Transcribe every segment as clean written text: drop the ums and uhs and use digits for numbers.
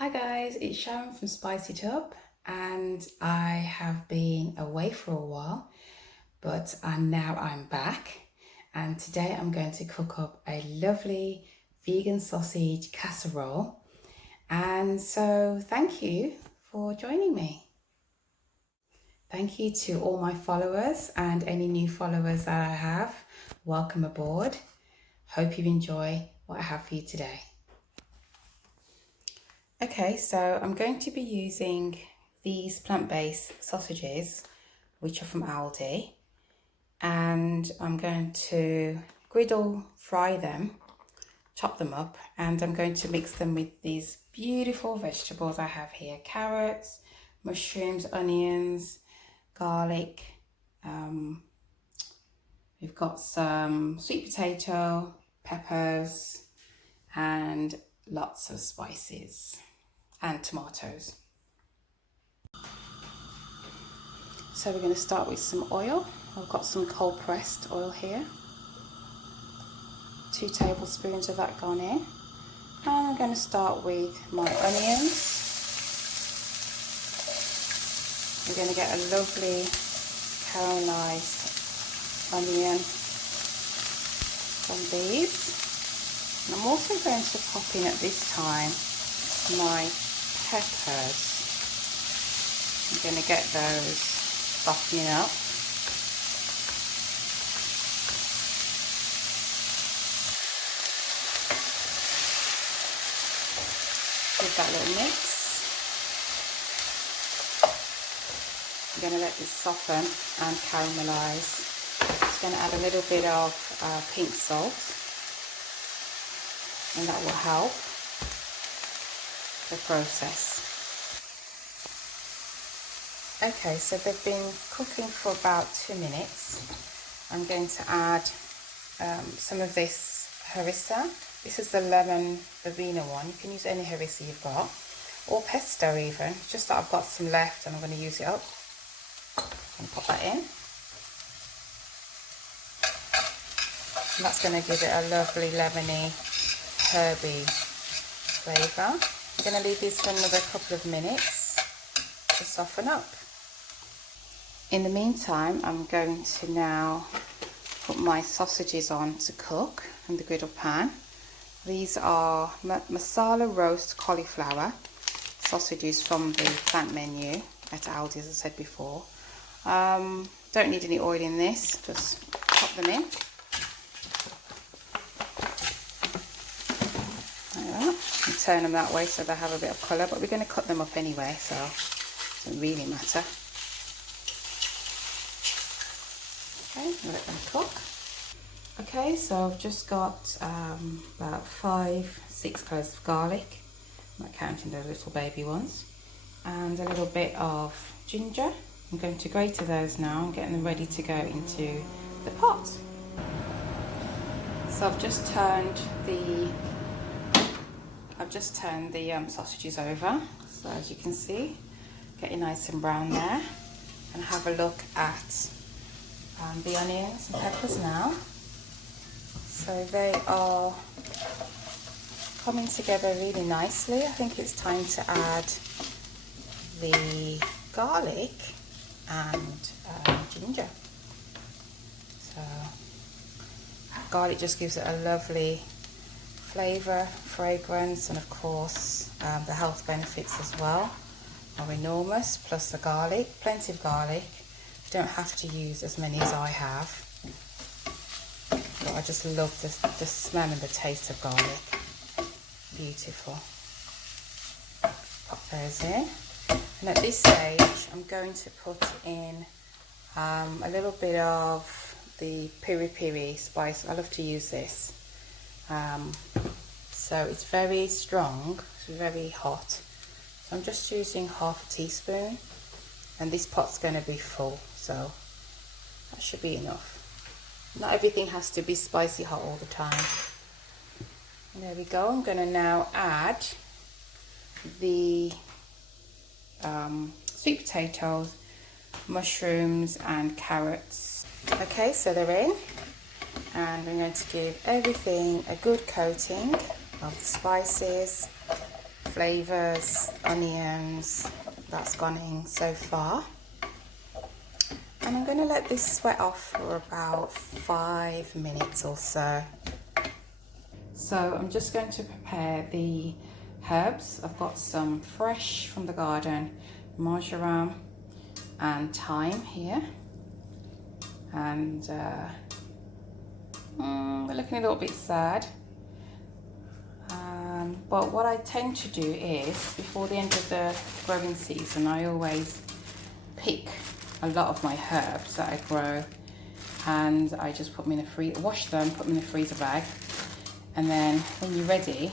Hi guys, it's Sharon from Spicy Tub, and I have been away for a while, but now I'm back, and today I'm going to cook up a lovely vegan sausage casserole. And so thank you for joining me. Thank you to all my followers and any new followers that I have. Welcome aboard. Hope you enjoy what I have for you today. Okay, so I'm going to be using these plant-based sausages, which are from Aldi, and I'm going to griddle fry them, chop them up, and I'm going to mix them with these beautiful vegetables I have here: carrots, mushrooms, onions, garlic. We've got some sweet potato, peppers, and lots of spices and tomatoes. So we're going to start with some oil. I've got some cold pressed oil here. 2 tablespoons of that gone in. And I'm going to start with my onions. I'm going to get a lovely caramelised onion from these. And I'm also going to pop in at this time my peppers. I'm going to get those softening up. Give that a little mix. I'm going to let this soften and caramelise. Just going to add a little bit of pink salt, and that will help the process. Okay, so they've been cooking for about 2 minutes. I'm going to add some of this harissa. This is the lemon verbena one. You can use any harissa you've got, or pesto even. Just that I've got some left and I'm going to use it up. I'm going to pop that in. And that's going to give it a lovely lemony, herby flavour. I'm going to leave these for another couple of minutes to soften up. In the meantime, I'm going to now put my sausages on to cook in the griddle pan. These are masala roast cauliflower sausages from the plant menu at Aldi, as I said before. Don't need any oil in this, just pop them in. Like that. And turn them that way so they have a bit of colour, but we're going to cut them up anyway, so it doesn't really matter. Okay, let them cook. Okay, so I've just got about 5-6 cloves of garlic, I'm not counting those little baby ones, and a little bit of ginger. I'm going to grate those now and getting them ready to go into the pot. So I've just turned the sausages over, so as you can see, getting nice and brown there, and have a look at the onions and peppers now. So they are coming together really nicely. I think it's time to add the garlic and ginger. So garlic just gives it a lovely flavour, fragrance, and of course the health benefits as well are enormous, plus the garlic, plenty of garlic. You don't have to use as many as I have, but I just love the smell and the taste of garlic. Beautiful. Pop those in, and at this stage I'm going to put in a little bit of the piri piri spice. I love to use this. So it's very strong, it's very hot. So I'm just using half a teaspoon, and this pot's going to be full, so that should be enough. Not everything has to be spicy hot all the time. And there we go. I'm going to now add the sweet potatoes, mushrooms and carrots. Okay, so they're in, and I'm going to give everything a good coating of the spices, flavors, onions, that's gone in so far. And I'm going to let this sweat off for about 5 minutes or so. So I'm just going to prepare the herbs. I've got some fresh from the garden, marjoram and thyme here. And we're looking a little bit sad. But what I tend to do is, before the end of the growing season, I always pick a lot of my herbs that I grow, and I just put them in a wash them, put them in a freezer bag, and then when you're ready,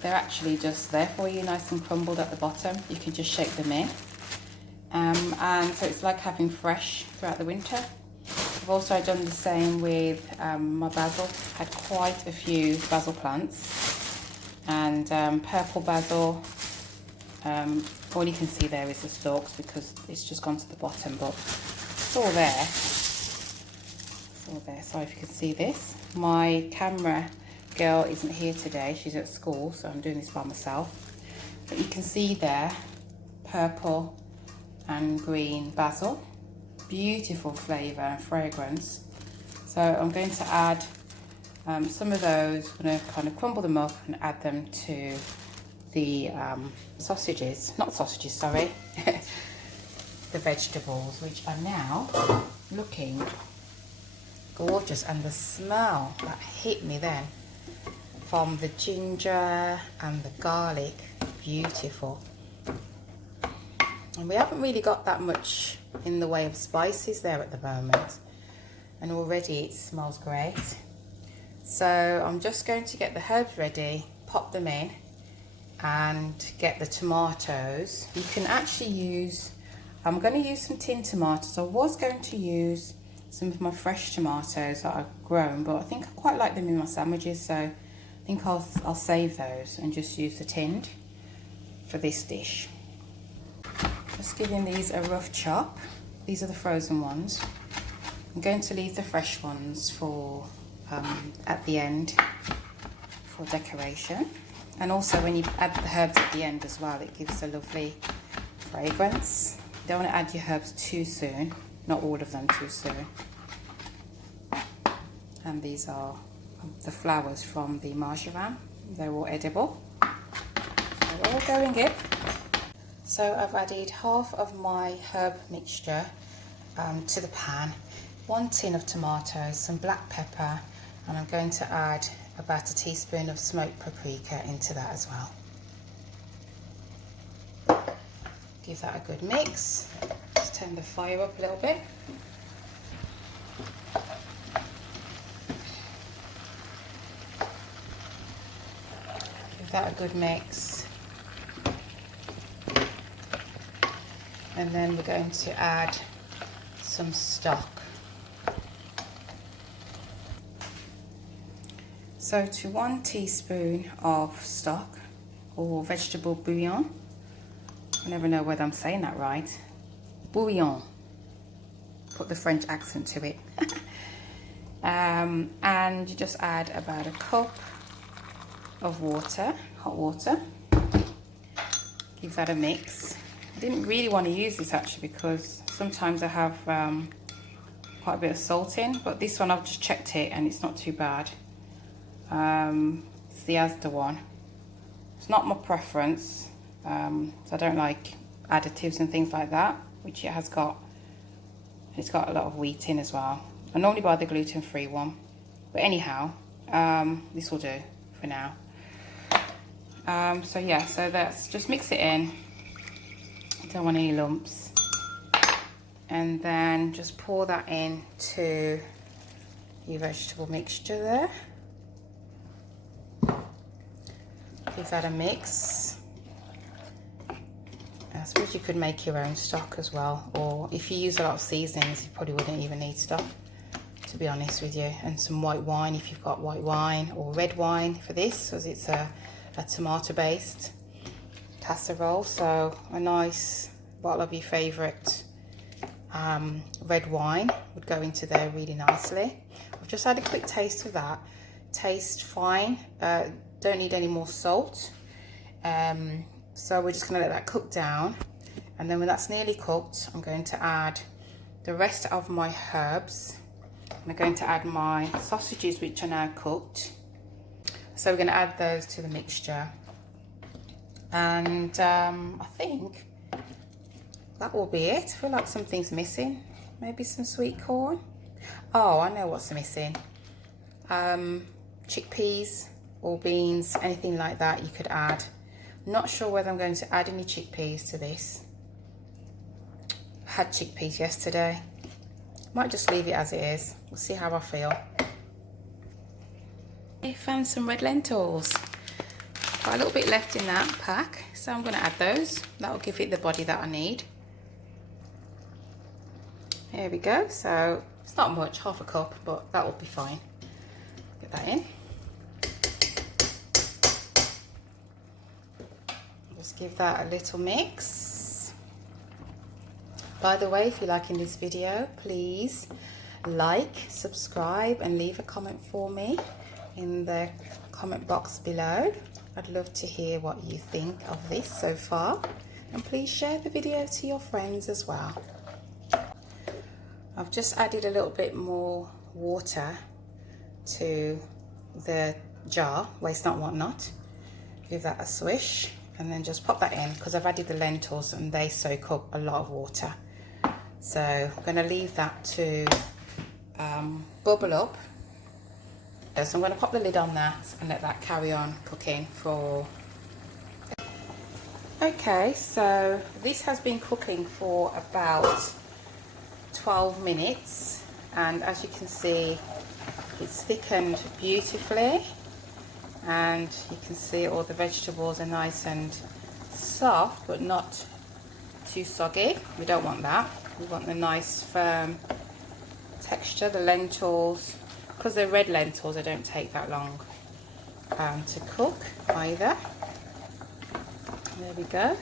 they're actually just there for you, nice and crumbled at the bottom. You can just shake them in, and so it's like having fresh throughout the winter. I've also done the same with my basil. Had quite a few basil plants, and purple basil. All you can see there is the stalks because it's just gone to the bottom, but it's all there. It's all there. Sorry if you can see this. My camera girl isn't here today. She's at school, so I'm doing this by myself. But you can see there, purple and green basil. Beautiful flavour and fragrance. So I'm going to add some of those. I'm going to kind of crumble them up and add them to the sausages, not sausages, sorry, the vegetables, which are now looking gorgeous. And the smell that hit me then from the ginger and the garlic, beautiful. And we haven't really got that much in the way of spices there at the moment, and already it smells great. So I'm just going to get the herbs ready, pop them in, and get the tomatoes. You can actually use, I'm going to use some tinned tomatoes. I was going to use some of my fresh tomatoes that I've grown, but I think I quite like them in my sandwiches, so I think I'll save those and just use the tinned for this dish. Just giving these a rough chop. These are the frozen ones. I'm going to leave the fresh ones for at the end for decoration. And also when you add the herbs at the end as well, it gives a lovely fragrance. You don't want to add your herbs too soon, not all of them too soon. And these are the flowers from the marjoram. They're all edible. They're all going in. So I've added half of my herb mixture to the pan, 1 tin of tomatoes, some black pepper, and I'm going to add about a teaspoon of smoked paprika into that as well. Give that a good mix. Just turn the fire up a little bit. Give that a good mix. And then we're going to add some stock. So to 1 teaspoon of stock or vegetable bouillon, I never know whether I'm saying that right, bouillon, put the French accent to it. And you just add about a cup of water, hot water, give that a mix. I didn't really want to use this actually because sometimes I have quite a bit of salt in, but this one I've just checked it and it's not too bad. It's the Asda one. It's not my preference, so I don't like additives and things like that, which it has got. It's got a lot of wheat in as well. I normally buy the gluten-free one, but anyhow, this will do for now. So yeah, so that's just mix it in. Don't want any lumps, and then just pour that into your vegetable mixture there. Give that a mix. I suppose you could make your own stock as well, or if you use a lot of seasonings you probably wouldn't even need stock, to be honest with you. And some white wine if you've got white wine, or red wine for this, because it's a tomato based casserole. So a nice bottle of your favourite red wine would go into there really nicely. I've just had a quick taste of that. Tastes fine. Don't need any more salt. So we're just going to let that cook down, and then when that's nearly cooked, I'm going to add the rest of my herbs. I'm going to add my sausages, which are now cooked. So we're going to add those to the mixture, and I think that will be it. I feel like something's missing. Maybe some sweet corn. Oh, I know what's missing. Chickpeas or beans, anything like that you could add. Not sure whether I'm going to add any chickpeas to this. I had chickpeas yesterday. Might just leave it as it is. We'll see how I feel. I found some red lentils. Got a little bit left in that pack, so I'm going to add those. That will give it the body that I need. Here we go. So it's not much, half a cup, but that will be fine. Get that in. Just give that a little mix. By the way, if you're liking this video, please like, subscribe, and leave a comment for me in the comment box below. I'd love to hear what you think of this so far, and please share the video to your friends as well. I've just added a little bit more water to the jar, waste not want not. Give that a swish and then just pop that in, because I've added the lentils and they soak up a lot of water. So I'm going to leave that to bubble up. So I'm going to pop the lid on that and let that carry on cooking for... Okay, so this has been cooking for about 12 minutes, and as you can see, it's thickened beautifully, and you can see all the vegetables are nice and soft but not too soggy. We don't want that. We want the nice firm texture. The lentils, because they're red lentils, they don't take that long to cook either. There we go.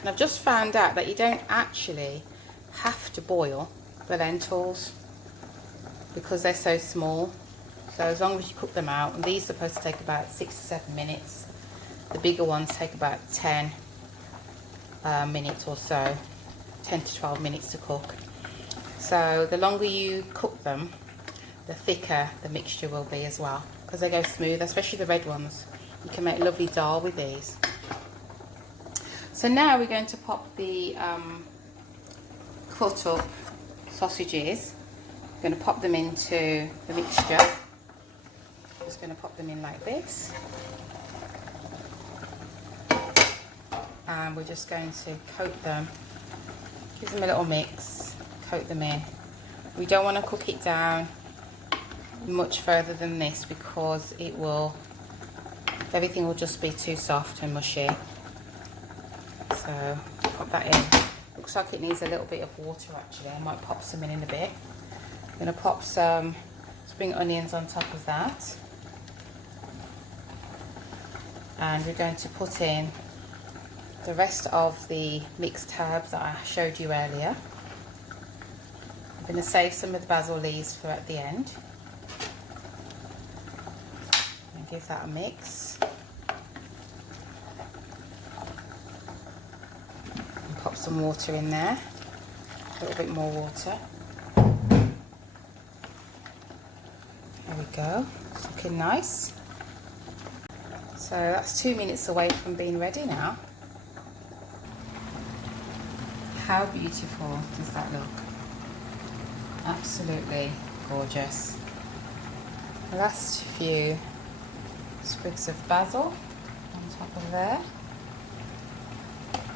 And I've just found out that you don't actually have to boil the lentils because they're so small. So as long as you cook them out, and these are supposed to take about 6 to 7 minutes. The bigger ones take about 10 minutes or so, 10 to 12 minutes to cook. So the longer you cook them, the thicker the mixture will be as well, because they go smooth, especially the red ones. You can make lovely dal with these. So now we're going to pop the cut up sausages. We're going to pop them into the mixture. Just going to pop them in like this, and we're just going to coat them, give them a little mix, coat them in. We don't want to cook it down much further than this, because it will, everything will just be too soft and mushy. So pop that in. Looks like it needs a little bit of water actually. I might pop some in a bit. I'm going to pop some spring onions on top of that, and we're going to put in the rest of the mixed herbs that I showed you earlier. I'm going to save some of the basil leaves for at the end. And give that a mix. And pop some water in there, a little bit more water. There we go, it's looking nice. So that's 2 minutes away from being ready now. How beautiful does that look? Absolutely gorgeous. The last few sprigs of basil on top of there.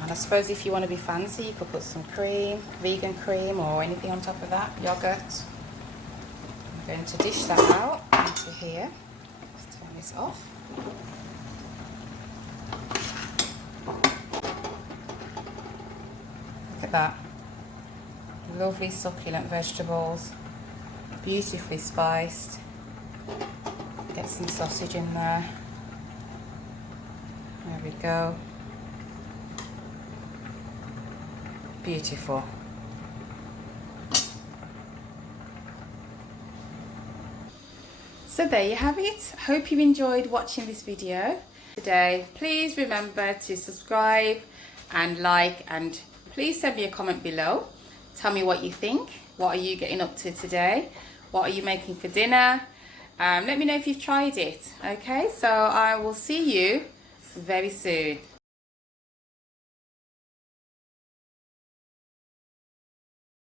And I suppose if you want to be fancy, you could put some cream, vegan cream or anything on top of that, yogurt. I'm going to dish that out into here. Let's turn this off. Look at that. Lovely succulent vegetables, beautifully spiced. Get some sausage in there. There we go. Beautiful. So there you have it. Hope you enjoyed watching this video. today. Please remember to subscribe and like, and please send me a comment below. Tell me what you think. What are you getting up to today? What are you making for dinner? Let me know if you've tried it. Okay, so I will see you very soon.